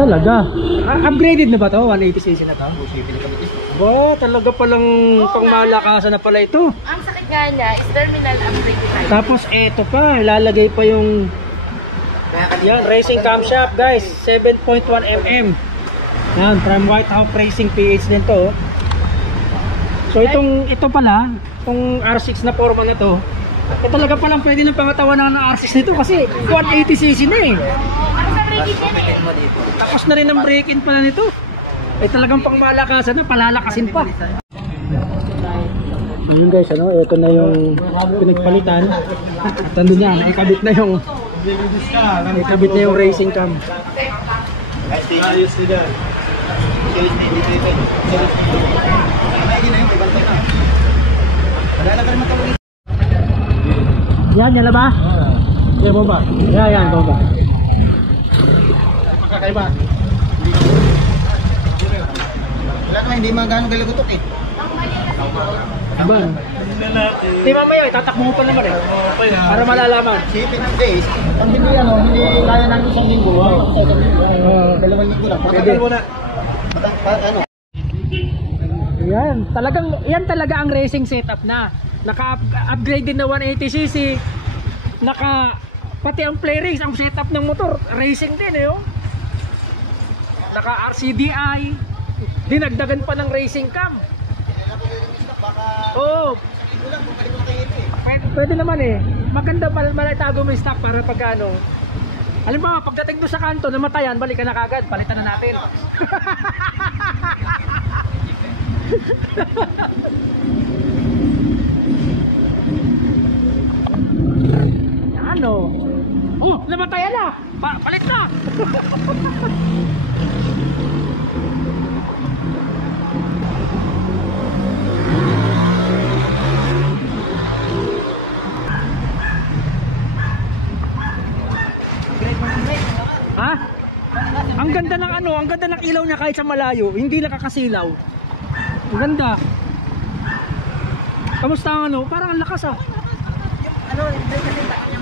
Talaga? Upgraded na ba to? 180cc na to? Ba, talaga palang pangmalakasan na pala ito. Ang sakit nga niya is terminal upgrade type. Tapos eto pa, ilalagay pa yung yan, racing camshaft guys, 7.1mm. Yan, from Whitehouse Racing PH din to. So ito pala, itong R6 na forma na to, talaga palang pwede ng pangatawanan ng R6 nito kasi 180cc na eh. Tapos na rin ang break-in pala nito. Ay talagang pangmalakasan na, palalakasin pa. Ayun guys, ano, ito na yung pinagpalitan. At andun na, naikabit na yung racing cam. Yan na ba? Yan bomba. Yan bomba. Kakaiba. Wala naman, hindi magano galagutok eh. Ba? Di mamaya, itatakbo mo pa naman eh. Para malalaman. Sipin ng days, pag hindi hindi kaya namin isang linggo. Dalawang linggo lang. Pagkagal mo na. Ano? Yan talaga ang racing setup na. Naka-upgrade din na 180cc. Pati ang play race, ang setup ng motor, racing din eh. Naka RCDI. Dinagdagan pa ng racing cam. Oo. Pwede naman eh. Maganda pala itago mo yung stock para pagkano. Alam mo, pagdating doon sa kanto, namatayan, balik ka na kagad, palitan na natin. Ano? Oh, namatayan na! Palit na! Ha? Ang ganda ng ang ganda ng ilaw niya kahit sa malayo, hindi nakakasilaw. Ang ganda. Kamusta ang parang ang lakas ah. Yung brake kasi tayo niya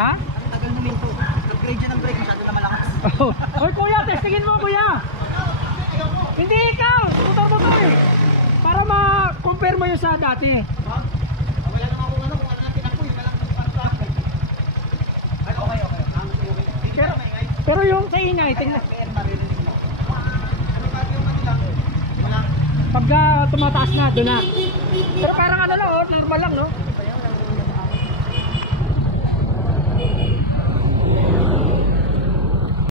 Ha? ang tagal huminto. Upgrade niya ng brake, masyado na malakas. Hoy kuya, testingin mo kuya. Hindi ikaw, motor eh. Para ma-compare mo yung sa dati. Wala naman kung kung ano natin ako, walang Pero yung sa ingay, tingnan. Pagka tumataas na, doon na. Pero parang normal lang, no?